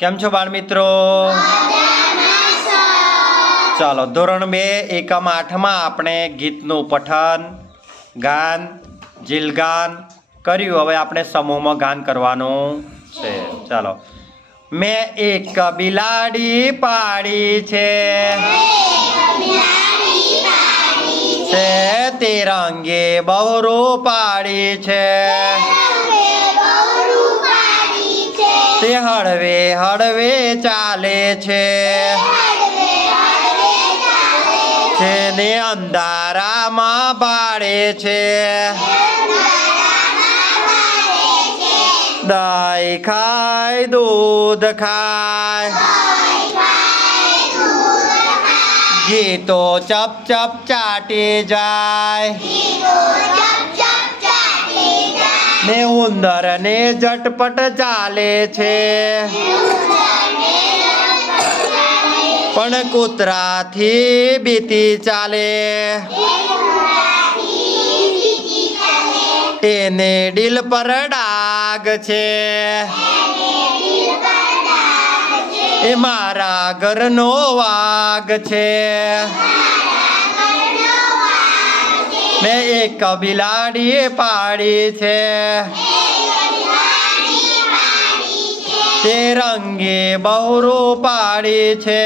કેમ છો બાળ મિત્રો? ચાલો ધોરણ 2 એકમ 8માં આપણે ગીતનું પઠન ગાન જીલગાન કર્યું. હવે આપણે સમૂહમાં ગાન કરવાનું છે. ચાલો. મેં એક બિલાડી પાડી છે, તે રંગે બહુ પાડી છે, તે હળવે હળવે ચાલે છે, તેને અંધારામાં બાળે છે, દહીં ખાય દૂધ ખાય, ગીતો ચપ ચપ ચાટી જાય, ને ઉંદર ને ઝટપટ ચાલે છે, પણ કૂતરાથી બીતી ચાલે, એને દિલ પર ડાગ છે, એ મારા ઘરનો વાઘ છે. મેં એક બિલાડી પાડી છે, તે રંગે બહુ પાડી છે,